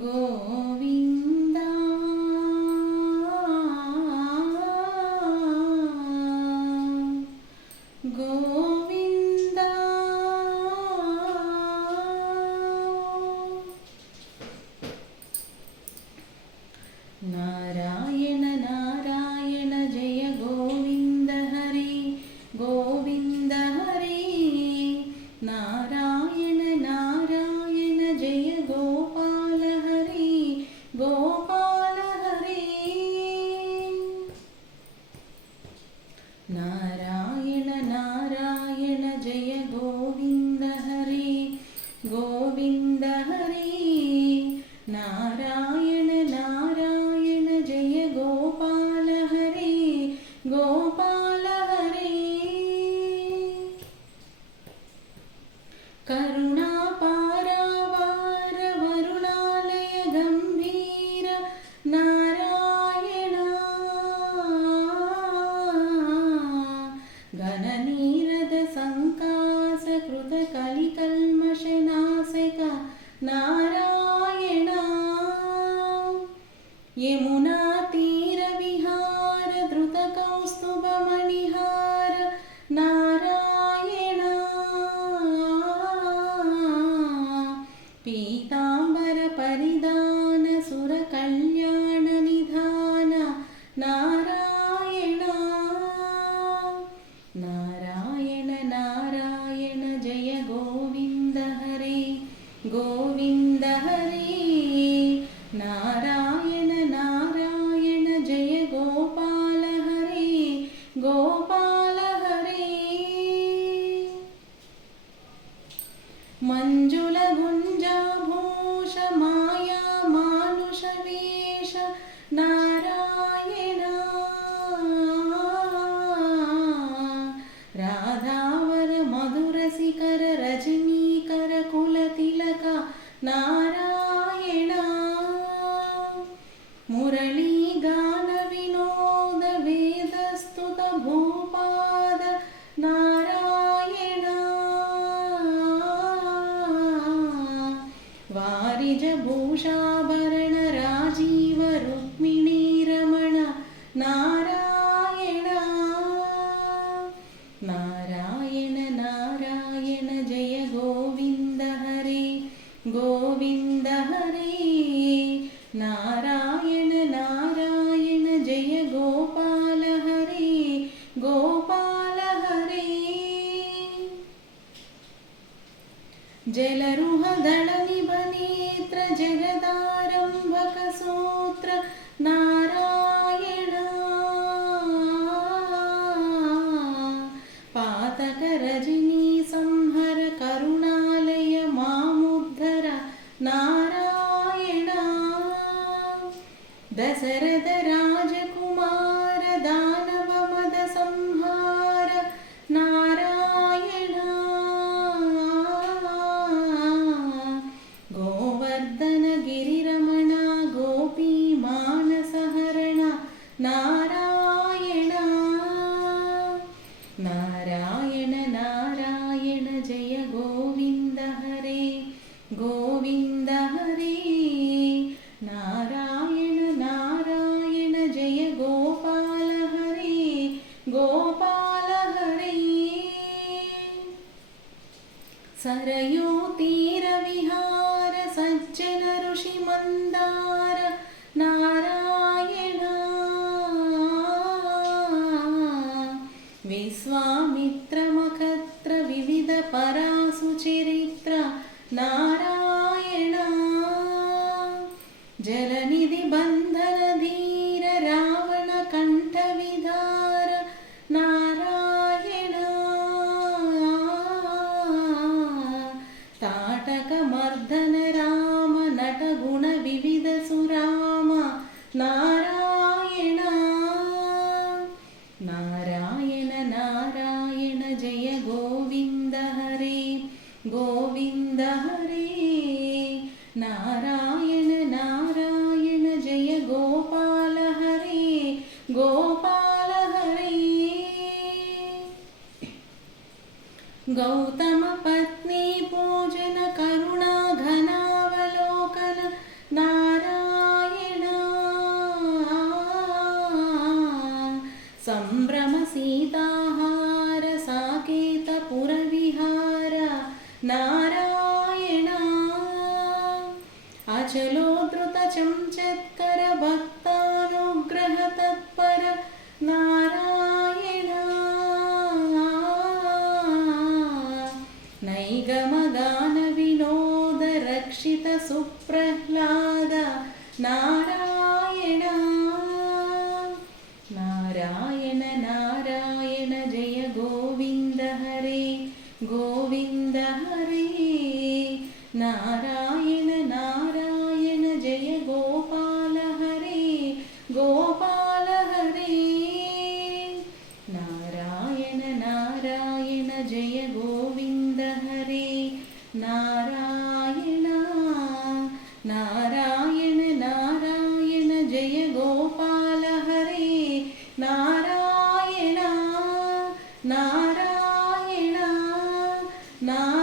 గోవింద గోవింద నారాయణ నారాయణ జయ గోవింద హరి గోవింద హరి నారాయణ నారాయణ జయ గోపాల హరి గోపాల హరి నారాయణ నారాయణ జయ గోవింద హరి గోవింద హరి నారాయణ నారాయణ జయ గోపాల హరి గోపాల హరి కరుణా పారావార వరుణాలయ గంభీర నారాయణ గణనీరద సంకాస కృత కలికల్మషనాశక నారాయణ యమునా తీర విహార ధృత కౌస్తుభ మణిహార నారాయణ పీతాంబర పరిధాన సుర కళ్యాణ నిధాన నారాయణ నారాయణ నారాయణ జయ గోవింద హరి గోవింద హరి నారాయణ నారాయణ జయ గోపాల హరి గోపాల హరి మంజుల గుంజాభూష మాయా మానుష వేష నారాయణ రాధావర మధురసికర రజనీకర కుల తిలక నారాయణ మురళీ గాన వినోద వేదస్తుత భూపాద నారాయణ వారిజ భూషాభరణ రాజీవ రుక్మిణీ రమణ నారాయణ నారాయణ నారాయణ జయ గోవింద హరి గోవింద హరి నారాయణ నారాయణ జయ గోపాల హరి గోపాల హరి జలరుహదళ నిభనేత్ర జగదారంభక సూత్ర నారాయణ పాతక రజనీ సంహర కరుణాలయ మాముద్ధర నారాయణ దశరథ రాజకుమార దానవ మద సంహార నారాయణ గోవర్ధన గిరిరమణ గోపీ మానసహరణ నారాయణ నారాయణ నారాయణ జయ గోవింద హరి గోవింద హరి నారాయణ నారాయణ జయ గోపాల హరి గోపాల హరి సరయూ తీర విహార సజ్జన ఋషి మందార నారాయణ విశ్వామిత్ర మఖత్ర వివిధ పరాసు చరిత్ర నారాయణ జలనిధి బంధన ధీర రావణ కంఠ విధార నారాయణ తాటక మర్దన రామ నట గుణ వివిధ సురామ నారాయణ నారాయణ నారాయణ జయ గోవింద హరి గోవింద హరి నారాయణ నారాయణ జయ గోపాల హరి గోపాల హరి గౌతమ పత్ని పూజన కరుణా ఘనావలోకన నా अचलोद्धृत चंचत्कर भक्तानुग्रह तत्पर नारायण नैगमगान विनोद रक्षित सुप्रह्लाद नारायण नारायण नारायण जय गोविंद हरे गोविंद हरे नारायण नारायण जय गोपाल हरे गोपाल हरे नारायण नारायण जय गोविंद हरे नारायण नारायण नारायण जय गोपाल हरे नारायण नारायण नारायण